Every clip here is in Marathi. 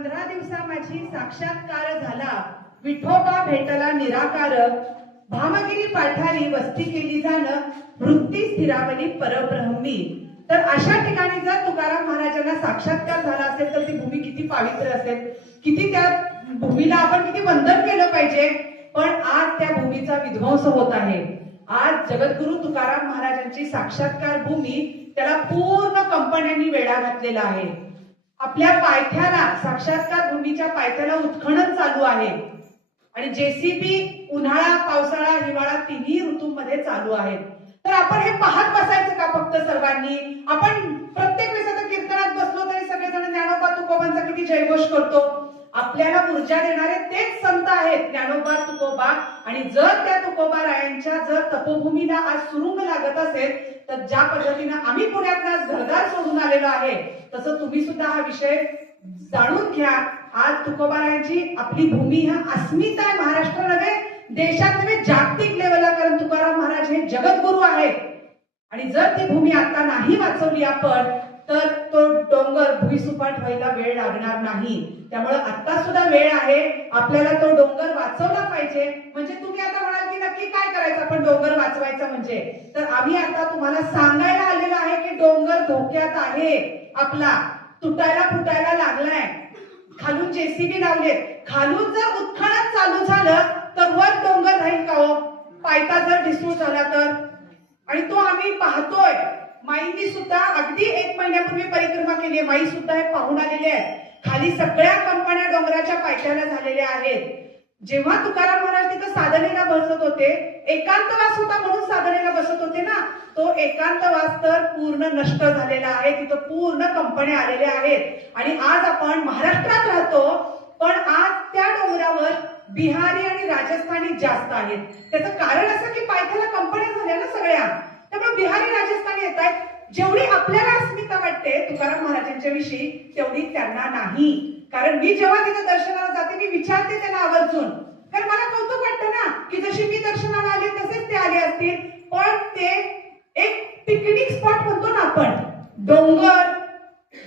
पंधरा दिवसा माझी साक्षात्कार झाला. विठोबा भेटला निराकार भामगिरी पाठारी वस्ती केली जाणं वृत्ती स्थिरावली परब्रह्मी. तर अशा ठिकाणी जर तुकाराम महाराजांना साक्षात्कार झाला असेल तर ती भूमी किती पावित्र असेल? किती त्या भूमीला आपण किती वंदन केलं पाहिजे? पण आज त्या भूमीचा विध्वंस होत आहे. आज जगद्गुरु तुकाराम महाराजांची साक्षात्कार भूमी त्याला पूर्ण कंपन्यांनी वेढा घातलेला आहे. आपल्या पायथ्याला साक्षात्कार भूमीच्या पायथ्याला उत्खनन चालू आहे. आणि जेसीबी उन्हाळा पावसाळा हिवाळा तिन्ही ऋतूंमध्ये चालू आहे तर आपण हे पाहत बसायचं का फक्त सर्वांनी? आपण प्रत्येक वेळेस आता कीर्तनात बसलो तरी सगळेजण ज्ञानोबा तुकोबांचा किती जयघोष करतो. आपल्याला ऊर्जा देणारे तेच संत आहेत ज्ञानोबा तुकोबा. आणि जर त्या तुकोबा रायांच्या जर तपोभूमीला आज सुरुंग लागत असेल तर ज्या पद्धतीनं आम्ही पुण्यात घरदार सोडून आलेलो आहे तसं तुम्ही सुद्धा हा विषय जाणून घ्या. आज तुकोबारायांची आपली भूमी हा अस्मिता आहे महाराष्ट्र नव्हे देशात नव्हे जागतिक लेवलला कारण तुकाराम महाराज हे जगद्गुरु आहेत. आणि जर ती भूमी आता नाही वाचवली आपण तर भुईसुपाट व्हायला वेळ लागणार नाही. त्यामुळे आता सुद्धा वेळ आहे. आपल्याला तो डोंगर वाचवला पाहिजे. म्हणजे तुम्ही आता म्हणाल की नक्की काय करायचं? आपण डोंगर वाचवायचा म्हणजे. तर आम्ही आता तुम्हाला सांगायला आलेलो आहे की डोंगर धोक्यात आहे. आपला तुटायला फुटायला लागलाय. खालून जेसीबी लावलेत. खालून जर उत्खनन चालू झालं तर वर डोंगर राहील का हो? पायथा जर ढिसूळ झाला तर? आणि तो आम्ही पाहतोय. माईंनी सुद्धा अगदी एक महिन्यापूर्वी परिक्रमा केली. आहे माई सुद्धा हे पाहून आलेले आहेत. खाली सगळ्या कंपन्या डोंगराच्या पायथ्याला झालेल्या आहेत. जेव्हा तुकाराम महाराज तिथं साधनेला बसत होते एकांतवास होता म्हणून साधनेला बसत होते ना तो एकांतवास तर पूर्ण नष्ट झालेला आहे. तिथं पूर्ण कंपन्या आलेल्या आहेत. आणि आज आपण महाराष्ट्रात राहतो पण आज त्या डोंगरावर बिहारी आणि राजस्थानी जास्त आहेत. त्याचं कारण असं की पायथ्याला कंपन्या झाल्या ना सगळ्या. त्यामुळे बिहारी आहेत जेवढी आपल्याला अस्मिता वाटते तुकाराम महाराजांच्या विषयी तेवढी त्यांना नाही. कारण मी जेव्हा तिथं दर्शनाला जाते मी विचारते त्यांना आवर्जून. कारण मला कौतुक वाटतं ना की जशी मी दर्शनाला आले तसेच ते आले असतील. पण ते एक पिकनिक स्पॉट म्हणतो ना आपण. डोंगर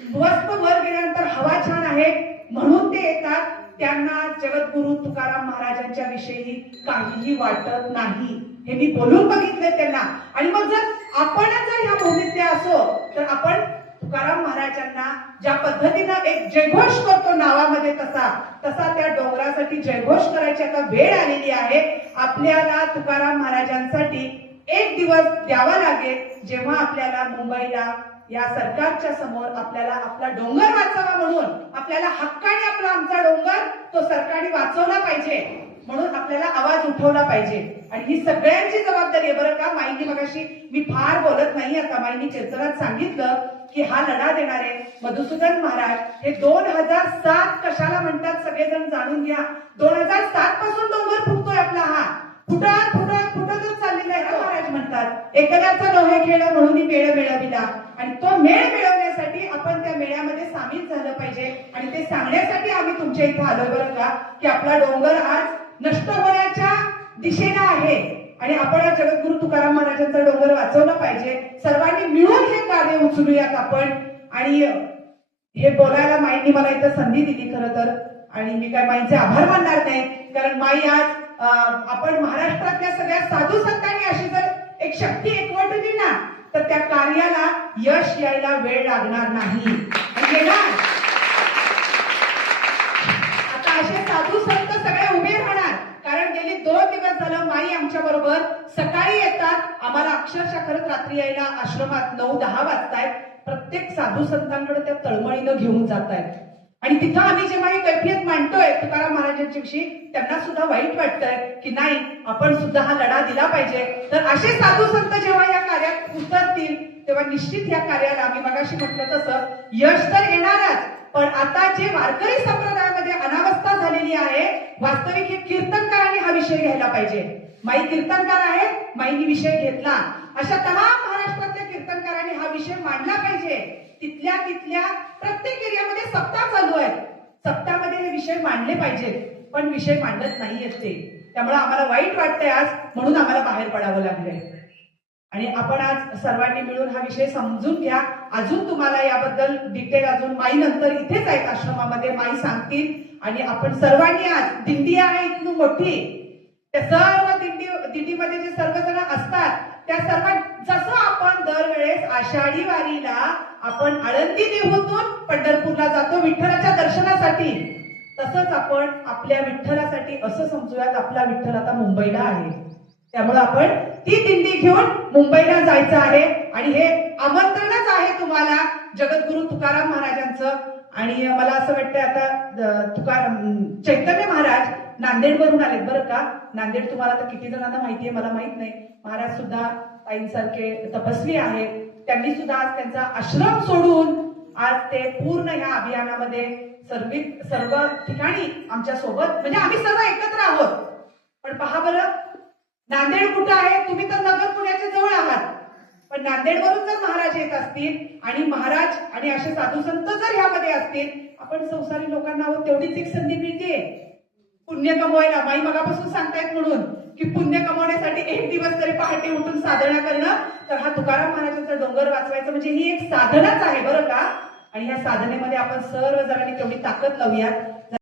मस्त वर गेल्यानंतर हवा छान आहे म्हणून ते येतात. त्यांना जगद्गुरु तुकाराम महाराजांच्या विषयी काहीही वाटत नाही. हे मी बोलून बघितलंय त्यांना. आणि मग जर आपण जर ह्या भूमीतले असो तर आपण तुकाराम महाराजांना ज्या पद्धतीनं एक जयघोष करतो नावामध्ये तसा तसा त्या डोंगरासाठी जयघोष करायची आता वेळ आलेली आहे. आपल्याला तुकाराम महाराजांसाठी एक दिवस द्यावा लागेल जेव्हा आपल्याला मुंबईला या सरकारच्या समोर आपल्याला आपला डोंगर वाचावा म्हणून आपल्याला हक्काने आपला आमचा डोंगर तो सरकारने वाचवला पाहिजे म्हणून आपल्याला आवाज उठवला पाहिजे. आणि ही सगळ्यांची जबाबदारी आहे बरं का? माईंनी मगाशी मी फार बोलत नाही आता माईंनी चर्चनात सांगितलं की हा लढा देणारे मधुसूदन महाराज हे दोन हजार सात कशाला म्हणतात सगळेजण जाणून घ्या. दोन हजार सात पासून डोंगर फुटतोय आपला हा. फुटत फुटत फुटतच चाललेला आहे महाराज म्हणतात. एखाद्याचा लोहे खेळ म्हणून मेळ मिळविला. आणि तो मेळ मिळवण्यासाठी आपण त्या मेळ्यामध्ये सामील झालं पाहिजे. आणि ते सांगण्यासाठी आम्ही तुमच्या इथे आलो बरं का? की आपला डोंगर आज नष्ट होण्याच्या दिशेला आहे. आणि आपण या जगद्गुरु तुकाराम महाराजांचा डोंगर वाचवला पाहिजे. सर्वांनी मिळून हे कार्य उचलूयात आपण. आणि हे बोलायला माईंनी मला इथं संधी दिली खरं तर. आणि मी काय माईंचे आभार मानणार नाही. कारण माई आज आपण महाराष्ट्रातल्या सगळ्या साधू संतांनी अशी जर एक शक्ती एकवटली ना तर त्या कार्याला यश यायला वेळ लागणार नाही. आता असे साधू संत सगळे उभे राहणार. गेली दोन दिवस झालं माई आमच्या बरोबर. सकाळी येतात. आम्हाला अक्षरशः खरंच रात्री यायला आश्रमात नऊ दहा वाजतायत. प्रत्येक साधू संतांकडे त्या तळमळीनं घेऊन जात आहेत आणि तिथं आम्ही जेव्हा ही कैफियत मांडतोय तुकाराम महाराजांच्या विषयी त्यांना सुद्धा वाईट वाटतंय की नाही आपण सुद्धा हा लढा दिला पाहिजे. तर असे साधू संत जेव्हा या कार्यात उतरतील तेव्हा निश्चित या कार्याला आम्ही मगाशी म्हटलं तसं यश तर येणारच पण आता जे वारकरी संप्रदाय अनावस्था झालेली आहे वास्तविक हे कीर्तनकारांनी हा विषय घ्यायला पाहिजे. माई कीर्तनकार आहेत माईनी विषय घेतला. अशा तमाम महाराष्ट्रातल्या कीर्तनकारांनी हा विषय मांडला पाहिजे. तिथल्या तिथल्या प्रत्येक एरियामध्ये सप्ताह चालू आहे सप्तामध्ये हे विषय मांडले पाहिजेत पण विषय मांडत नाहीयेत ते. त्यामुळे आम्हाला वाईट वाटतंय आज म्हणून आम्हाला बाहेर पडावं लागलंय. आणि आपण आज सर्वांनी मिळून हा विषय समजून घ्या. अजून तुम्हाला याबद्दल डिटेल अजून माई नंतर इथेच आहेत आश्रमामध्ये. माई सांगतील आणि आपण सर्वांनी आज दिंडी आहे इथून मोठी. त्या सर्व दिंडी दिंडीमध्ये जे सर्वजण असतात त्या सर्व जसं आपण दरवेळेस आषाढी वारीला आपण आळंदी देहूतून पंढरपूरला जातो विठ्ठलाच्या दर्शनासाठी तसंच आपण आपल्या विठ्ठलासाठी असं समजूयात आपला विठ्ठल आता मुंबईला आहे. त्यामुळे आपण ती दिंडी घेऊन मुंबईला जायचं आहे. आणि हे आमंत्रणच आहे तुम्हाला जगद्गुरु तुकाराम महाराजांचं. आणि मला असं वाटतं आता तुकार तुका चैतन्य महाराज नांदेडवरून आलेत बरं का? नांदेड तुम्हाला तर किती जणांना माहिती आहे मला माहीत नाही. महाराज सुद्धा ताईंसारखे तपस्वी आहेत. त्यांनी सुद्धा आज त्यांचा आश्रम सोडून आज ते पूर्ण ह्या अभियानामध्ये सर्व सर्व ठिकाणी आमच्यासोबत म्हणजे आम्ही सर्व एकत्र आहोत. पण पहा बरं नांदेड कुठं आहे? तुम्ही तर नगर पुणे नांदेडवरून जर महाराज येत असतील आणि महाराज आणि असे साधू संत जर ह्यामध्ये असतील आपण संसारी लोकांना तेवढीच एक संधी मिळते पुण्य कमवायला. माई मगापासून सांगतायत म्हणून की पुण्य कमवण्यासाठी एक दिवस तरी पहाटे उठून साधना करणं तर हा तुकाराम महाराजांचा डोंगर वाचवायचं म्हणजे ही एक साधनाच आहे बरं का? आणि ह्या साधनेमध्ये आपण सर्व जणांनी तेवढी ताकद लावूयात.